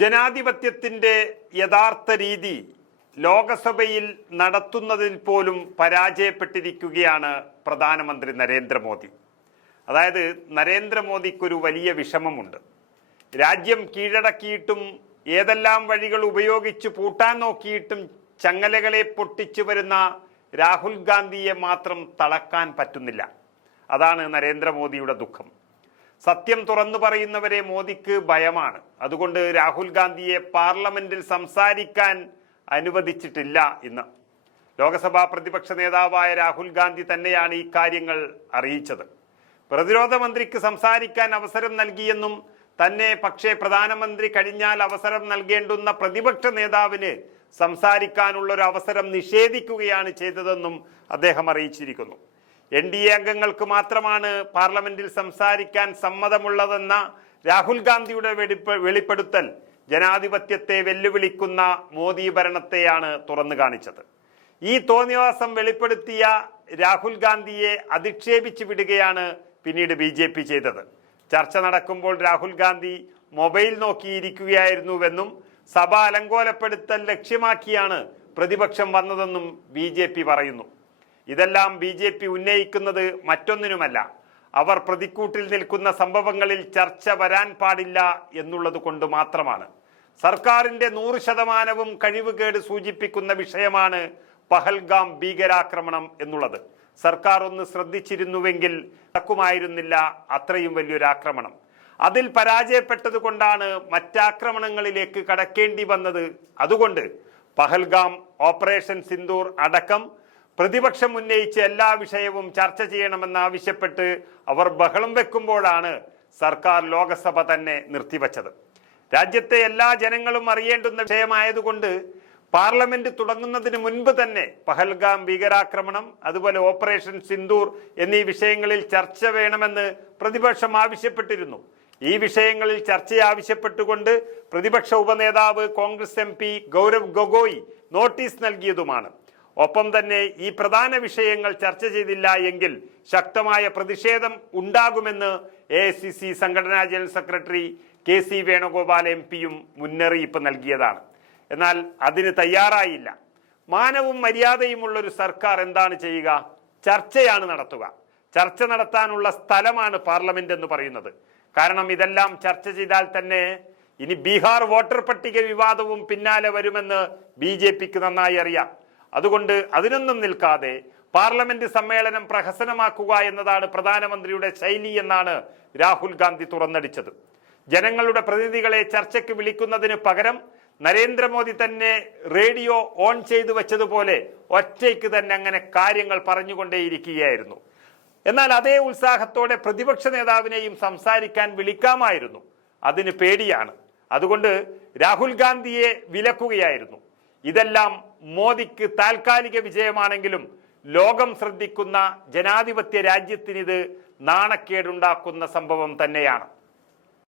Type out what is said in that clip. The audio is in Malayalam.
ജനാധിപത്യത്തിന്റെ യഥാർത്ഥ രീതി ലോകസഭയിൽ നടത്തുന്നതിൽ പോലും പരാജയപ്പെട്ടിരിക്കുകയാണ് പ്രധാനമന്ത്രി നരേന്ദ്രമോദി. അതായത് നരേന്ദ്രമോദിക്കൊരു വലിയ വിഷമമുണ്ട്. രാജ്യം കീഴടക്കിയിട്ടും ഏതെല്ലാം വഴികൾ ഉപയോഗിച്ച് പൂട്ടാൻ നോക്കിയിട്ടും ചങ്ങലകളെ പൊട്ടിച്ചു വരുന്ന രാഹുൽ ഗാന്ധിയെ മാത്രം തളക്കാൻ പറ്റുന്നില്ല. അതാണ് നരേന്ദ്രമോദിയുടെ ദുഃഖം. സത്യം തുറന്നു പറയുന്നവരെ മോദിക്ക് ഭയമാണ്. അതുകൊണ്ട് രാഹുൽ ഗാന്ധിയെ പാർലമെന്റിൽ സംസാരിക്കാൻ അനുവദിച്ചിട്ടില്ല ഇന്ന്. ലോകസഭാ പ്രതിപക്ഷ നേതാവായ രാഹുൽ ഗാന്ധി തന്നെയാണ് ഈ കാര്യങ്ങൾ അറിയിച്ചത്. പ്രതിരോധ മന്ത്രിക്ക് സംസാരിക്കാൻ അവസരം നൽകിയെന്നും തന്നെ പക്ഷേ പ്രധാനമന്ത്രി കഴിഞ്ഞാൽ അവസരം നൽകേണ്ടുന്ന പ്രതിപക്ഷ നേതാവിന് സംസാരിക്കാനുള്ള ഒരു അവസരം നിഷേധിക്കുകയാണ് ചെയ്തതെന്നും അദ്ദേഹം അറിയിച്ചിരിക്കുന്നു. എൻ ഡി എ അംഗങ്ങൾക്ക് മാത്രമാണ് പാർലമെന്റിൽ സംസാരിക്കാൻ സമ്മതമുള്ളതെന്ന രാഹുൽ ഗാന്ധിയുടെ വെളിപ്പ വെളിപ്പെടുത്തൽ ജനാധിപത്യത്തെ വെല്ലുവിളിക്കുന്ന മോദി ഭരണത്തെയാണ് തുറന്നു കാണിച്ചത്. ഈ തോന്നിവാസം വെളിപ്പെടുത്തിയ രാഹുൽ ഗാന്ധിയെ അധിക്ഷേപിച്ചു വിടുകയാണ് പിന്നീട് ബി ജെ പി ചെയ്തത്. ചർച്ച നടക്കുമ്പോൾ രാഹുൽ ഗാന്ധി മൊബൈൽ നോക്കിയിരിക്കുകയായിരുന്നുവെന്നും സഭ അലങ്കോലപ്പെടുത്തൽ ലക്ഷ്യമാക്കിയാണ് പ്രതിപക്ഷം വന്നതെന്നും ബി പറയുന്നു. ഇതെല്ലാം ബി ജെ പി ഉന്നയിക്കുന്നത് മറ്റൊന്നിനുമല്ല. അവർ പ്രതിക്കൂട്ടിൽ നിൽക്കുന്ന സംഭവങ്ങളിൽ ചർച്ച വരാൻ പാടില്ല എന്നുള്ളത് കൊണ്ട് മാത്രമാണ്. സർക്കാരിന്റെ നൂറ് ശതമാനവും കഴിവുകേട് സൂചിപ്പിക്കുന്ന വിഷയമാണ് പഹൽഗാം ഭീകരാക്രമണം എന്നുള്ളത്. സർക്കാർ ഒന്ന് ശ്രദ്ധിച്ചിരുന്നുവെങ്കിൽ നടക്കുമായിരുന്നില്ല അത്രയും വലിയൊരു ആക്രമണം. അതിൽ പരാജയപ്പെട്ടത് കൊണ്ടാണ് മറ്റാക്രമണങ്ങളിലേക്ക് കടക്കേണ്ടി വന്നത്. അതുകൊണ്ട് പഹൽഗാം ഓപ്പറേഷൻ സിന്ദൂർ അടക്കം പ്രതിപക്ഷം ഉന്നയിച്ച എല്ലാ വിഷയവും ചർച്ച ചെയ്യണമെന്നാവശ്യപ്പെട്ട് അവർ ബഹളം വെക്കുമ്പോഴാണ് സർക്കാർ ലോകസഭ തന്നെ നിർത്തിവച്ചത്. രാജ്യത്തെ എല്ലാ ജനങ്ങളും അറിയേണ്ടുന്ന വിഷയമായതുകൊണ്ട് പാർലമെന്റ് തുടങ്ങുന്നതിന് മുൻപ് തന്നെ പഹൽഗാം ഭീകരാക്രമണം അതുപോലെ ഓപ്പറേഷൻ സിന്ദൂർ എന്നീ വിഷയങ്ങളിൽ ചർച്ച വേണമെന്ന് പ്രതിപക്ഷം ആവശ്യപ്പെട്ടിരുന്നു. ഈ വിഷയങ്ങളിൽ ചർച്ച ആവശ്യപ്പെട്ടുകൊണ്ട് പ്രതിപക്ഷ ഉപനേതാവ് Congress M P Gaurav Gogoi notice നൽകിയതുമാണ്. ഒപ്പം തന്നെ ഈ പ്രധാന വിഷയങ്ങൾ ചർച്ച ചെയ്തില്ല എങ്കിൽ ശക്തമായ പ്രതിഷേധം ഉണ്ടാകുമെന്ന് എ സി സി സംഘടനാ general secretary K C Venugopal M പിയും മുന്നറിയിപ്പ് നൽകിയതാണ്. എന്നാൽ അതിന് തയ്യാറായില്ല. മാനവും മര്യാദയുമുള്ള ഒരു സർക്കാർ എന്താണ് ചെയ്യുക? ചർച്ചയാണ് നടത്തുക. ചർച്ച നടത്താനുള്ള സ്ഥലമാണ് പാർലമെന്റ് എന്ന് പറയുന്നത്. കാരണം ഇതെല്ലാം ചർച്ച ചെയ്താൽ തന്നെ ഇനി ബീഹാർ വോട്ടർ പട്ടിക വിവാദവും പിന്നാലെ വരുമെന്ന് ബി നന്നായി അറിയാം. അതുകൊണ്ട് അതിനൊന്നും നിൽക്കാതെ പാർലമെന്റ് സമ്മേളനം പ്രഹസനമാക്കുക എന്നതാണ് പ്രധാനമന്ത്രിയുടെ ശൈലി എന്നാണ് രാഹുൽ ഗാന്ധി തുറന്നടിച്ചത്. ജനങ്ങളുടെ പ്രതിനിധികളെ ചർച്ചയ്ക്ക് വിളിക്കുന്നതിന് പകരം നരേന്ദ്രമോദി തന്നെ റേഡിയോ ഓൺ ചെയ്തു വെച്ചതുപോലെ ഒറ്റയ്ക്ക് തന്നെ അങ്ങനെ കാര്യങ്ങൾ പറഞ്ഞുകൊണ്ടേയിരിക്കുകയായിരുന്നു. എന്നാൽ അതേ ഉത്സാഹത്തോടെ പ്രതിപക്ഷ നേതാവിനെയും സംസാരിക്കാൻ വിളിക്കാമായിരുന്നു. അതിന് പേടിയാണ്. അതുകൊണ്ട് രാഹുൽ ഗാന്ധിയെ വിലക്കുകയായിരുന്നു. ഇതെല്ലാം മോദിക്ക് താൽക്കാലിക വിജയമാണെങ്കിലും ലോകം ശ്രദ്ധിക്കുന്ന ജനാധിപത്യ രാജ്യത്തിനിത് നാണക്കേടുണ്ടാക്കുന്ന സംഭവം തന്നെയാണ്.